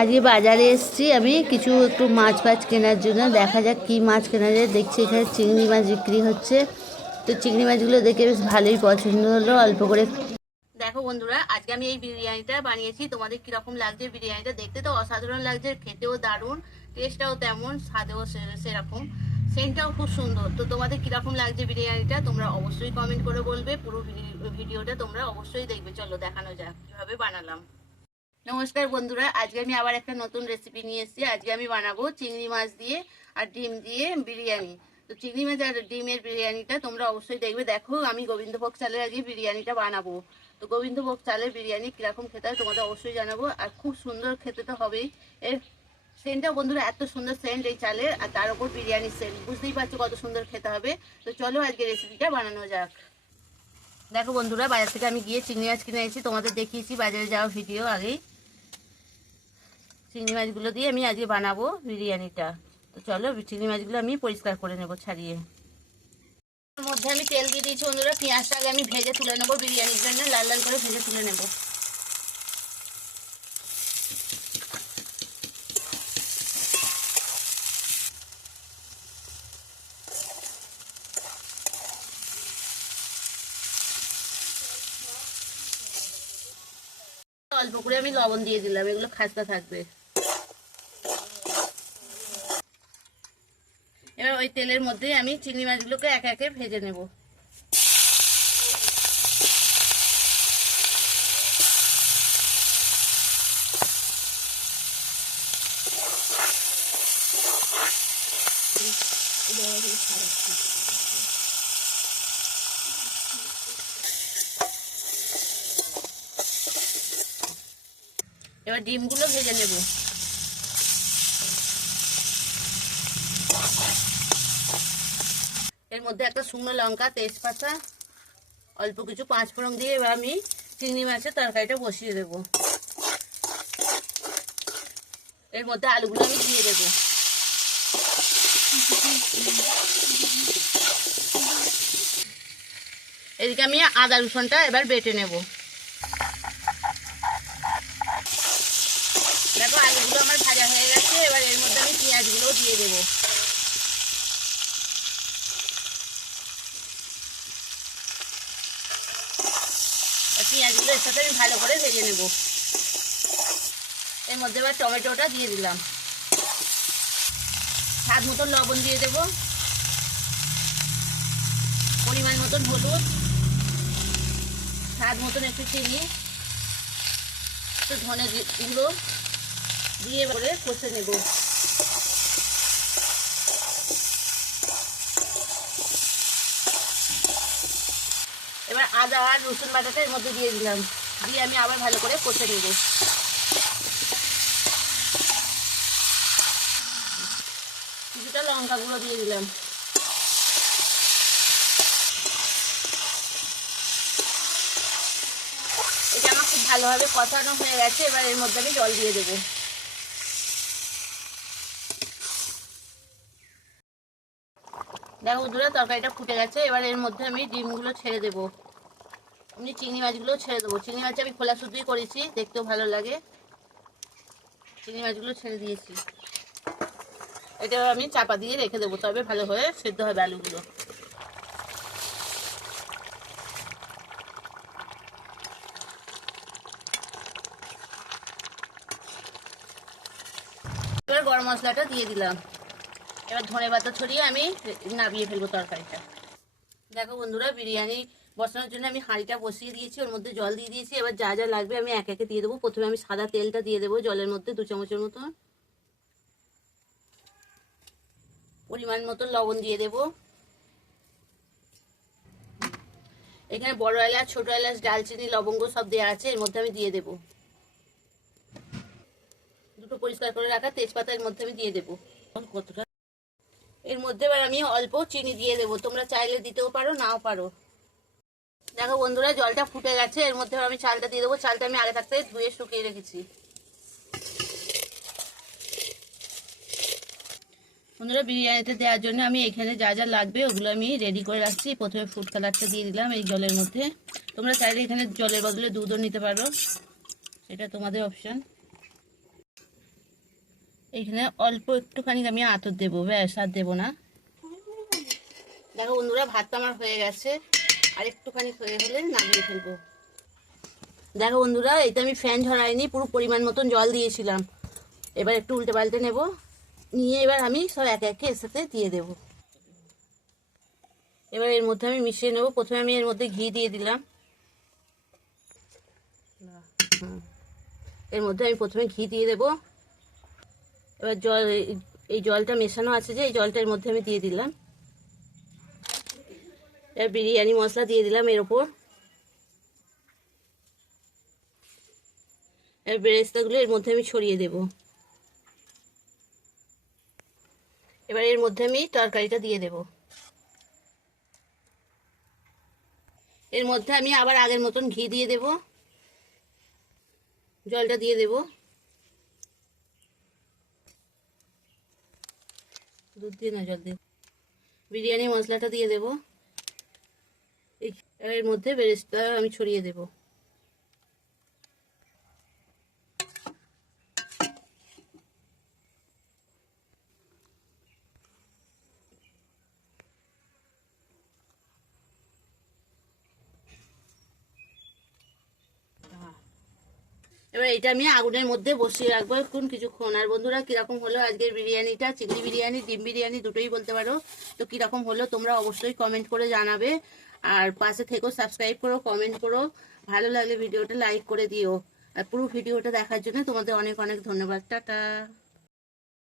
আজকে বাজারে এসছি আমি। কিছু একটু মাছ ফাছ কেনার জন্য। দেখা যাক কি মাছ কেনা যায়। দেখছি এখানে চিংড়ি মাছ বিক্রি হচ্ছে। তো চিংড়ি মাছগুলো দেখে বেশ ভালোই পছন্দ হলো। অল্প করে দেখো বন্ধুরা, আজকে আমি এই বিরিয়ানিটা বানিয়েছি। তোমাদের কীরকম লাগছে বিরিয়ানিটা দেখতে? তো অসাধারণ লাগছে। খেতেও দারুণ। টেস্টটাও তেমন, স্বাদেও সেরকম। সেন্টটাও খুব সুন্দর। তো তোমাদের কীরকম লাগছে বিরিয়ানিটা? তোমরা অবশ্যই কমেন্ট করে বলবে। পুরো ভিডি- ভিডিওটা তোমরা অবশ্যই দেখবে। চলো দেখানো যাক কীভাবে বানালাম। নমস্কার বন্ধুরা, আজকে আমি আবার একটা নতুন রেসিপি নিয়ে এসেছি। আজকে আমি বানাবো চিংড়ি মাছ দিয়ে আর ডিম দিয়ে বিরিয়ানি। তো চিংড়ি মাছ আর ডিমের বিরিয়ানিটা তোমরা অবশ্যই দেখবে। দেখো, আমি গোবিন্দভোগ চালের আজকে বিরিয়ানিটা বানাবো। তো গোবিন্দভোগ চালের বিরিয়ানি কীরকম খেতে হয় তোমাদের অবশ্যই জানাব। আর খুব সুন্দর খেতে তো হবেই। এর সেন্টটা বন্ধুরা এত সুন্দর সেন্ট এই চালের, আর তার উপর বিরিয়ানির সেন্ট। বুঝতেই পারছ কত সুন্দর খেতে হবে। তো চলো আজকে রেসিপিটা বানানো যাক। দেখো বন্ধুরা, বাজার থেকে আমি গিয়ে চিংড়ি মাছ কিনে এসেছি তোমাদের দেখিয়েছি বাজারে যাওয়া ভিডিও আগেই। চিংড়ি মাছগুলো দিয়ে আমি আজকে বানাবো বিরিয়ানিটা। তো চলো, চিংড়ি মাছগুলো আমি পরিষ্কার করে নেব ছাড়িয়ে। মধ্যে আমি তেল দিয়ে দিয়েছি বন্ধুরা পেঁয়াজটা আগে আমি ভেজে তুলে নেব বিরিয়ানির জন্য, লাল লাল করে ভেজে তুলে নেব। অল্প করে আমি লবণ দিয়ে দিলাম, এগুলো খাস্তা থাকবে। ওই তেলের মধ্যে আমি চিংড়ি মাছগুলোকে একে একে ভেজে নেব। এবার ডিমগুলো ভেজে নেব। মধ্যে একটা শুকনো লঙ্কা, তেজপাতা, অল্প কিছু পাঁচ ফোড়ন দিয়ে এবার আমি চিংড়ি মাছের তরকারিটা বসিয়ে দেব। এর মধ্যে আলুগুলো আমি দিয়ে দেব। এদিকে আমি আদা রসুনটা এবার বেটে নেব। দেখো, আলুগুলো আমার ভাজা হয়ে গেছে, এবার এর মধ্যে আমি পেঁয়াজগুলো দিয়ে দেবো। পেঁয়াজগুলো এর সাথে আমি ভালো করে ভেজে নেব। এর মধ্যে এবার টমেটোটা দিয়ে দিলাম। স্বাদ মতন লবণ দিয়ে দেব। পরিমাণ মতন হলুদ। স্বাদ মতন একটু চিনি। একটু ধনে গুঁড়ো। দিয়ে করে কষে নেব এবার আদা আর রসুন বাটাটা এর মধ্যে দিয়ে দিলাম। দিয়ে আমি আবার ভালো করে কষে নেব। কিছুটা লঙ্কা গুঁড়ো দিয়ে দিলাম। এটা আমার খুব ভালোভাবে কষানো হয়ে গেছে, এবার এর মধ্যে আমি জল দিয়ে দেবো। দেখো বন্ধুরা, তরকারিটা ফুটে গেছে, এবার এর মধ্যে আমি ডিমগুলো ছেড়ে দেবো। এমনি চিংড়ি মাছগুলো ছেড়ে দেবো। চিংড়ি মাছ আমি খোলা শুধুই করেছি, দেখতেও ভালো লাগে। চিংড়ি মাছগুলো ছেড়ে দিয়েছি। এটা আমি চাপা দিয়ে রেখে দেবো, তবে ভালো হয়ে সেদ্ধ হবে আলুগুলো। এবার গরম মশলাটা দিয়ে দিলাম। এবার ধনে পাতা ছড়িয়ে আমি নাবিয়ে ফেলব তরকারিটা। দেখো বন্ধুরা, বিরিয়ানি বসানোর জন্য আমি হাঁড়িটা বসিয়ে দিয়েছি, ওর মধ্যে জল দিয়ে দিয়েছি। এবার যা যা লাগবে আমি এক একে দিয়ে দেবো। প্রথমে আমি সাদা তেলটা দিয়ে দেবো জলের মধ্যে, দু চামচের মতো। পরিমাণ মতো লবণ দিয়ে দেবো। এখানে বড় এলাচ, ছোট এলাচ, ডালচিনি, লবঙ্গ সব দেওয়া আছে, এর মধ্যে আমি দিয়ে দেবো। দুটো পরিষ্কার করে রাখা তেজপাতা এর মধ্যে আমি দিয়ে দেবো। কতটা? এর মধ্যে এবার আমি অল্প চিনি দিয়ে দেবো। তোমরা চাইলে দিতেও পারো, নাও পারো। দেখো বন্ধুরা, জলটা ফুটে গেছে। এর মধ্যে আমি চালটা দিয়ে দেবো। চালটা আমি আগে থাকতে ধুয়ে শুকিয়ে রেখেছি। বন্ধুরা বিরিয়ানিতে দেওয়ার জন্য আমি এখানে যা যা লাগবে ওগুলো আমি রেডি করে রাখছি। প্রথমে ফুড কালারটা দিয়ে দিলাম এই জলের মধ্যে। তোমরা চাইলে এখানে জলের বদলে দুধও নিতে পারো। এটা তোমাদের অপশান এইখানে অল্প একটুখানি আমি আতর দেবো, ব্যাস, আর দেবো না। দেখো বন্ধুরা, ভাতটা আমার হয়ে গেছে। আর একটুখানি হয়ে হলে নামিয়ে ফেলব। দেখো বন্ধুরা এটা আমি ফ্যান ঝরাইনি, পুরো পরিমাণ মতন জল দিয়েছিলাম। এবার একটু উল্টে পাল্টে নেব। নিয়ে এবার আমি সব একে একে এর সাথে দিয়ে দেব। এবার এর মধ্যে আমি মিশিয়ে নেব। প্রথমে আমি এর মধ্যে ঘি দিয়ে দিলাম। এর মধ্যে আমি প্রথমে ঘি দিয়ে দেব। এবার জল, এই জলটা মেশানো আছে যে, এই জলটা এর মধ্যে আমি দিয়ে দিলাম। এবার বিরিয়ানি মশলা দিয়ে দিলাম এর ওপর। এবার বেরেস্তাগুলো এর মধ্যে আমি ছড়িয়ে দেব। এবার এর মধ্যে আমি তরকারিটা দিয়ে দেব। এর মধ্যে আমি আবার আগের মতন ঘি দিয়ে দেব। জলটা দিয়ে দেব। দুধ দিয়ে না জল দেব বিরিয়ানি মশলাটা দিয়ে দেব। এর মধ্যে বেরেস্তা আমি ছড়িয়ে দেব। এবার এটা আমি আগুনের মধ্যে বসিয়ে রাখব এখন কিছুক্ষণ। আর বন্ধুরা, কীরকম হলো আজকের বিরিয়ানিটা? চিংড়ি বিরিয়ানি, ডিম বিরিয়ানি দুটোই বলতে পারো। তো কীরকম হলো তোমরা অবশ্যই কমেন্ট করে জানাবে। আর পাশে থেকেও সাবস্ক্রাইব করো কমেন্ট করো। ভালো লাগলে ভিডিওটা লাইক করে দিও। আর পুরো ভিডিওটা দেখার জন্য তোমাদের অনেক অনেক ধন্যবাদ। টাটা।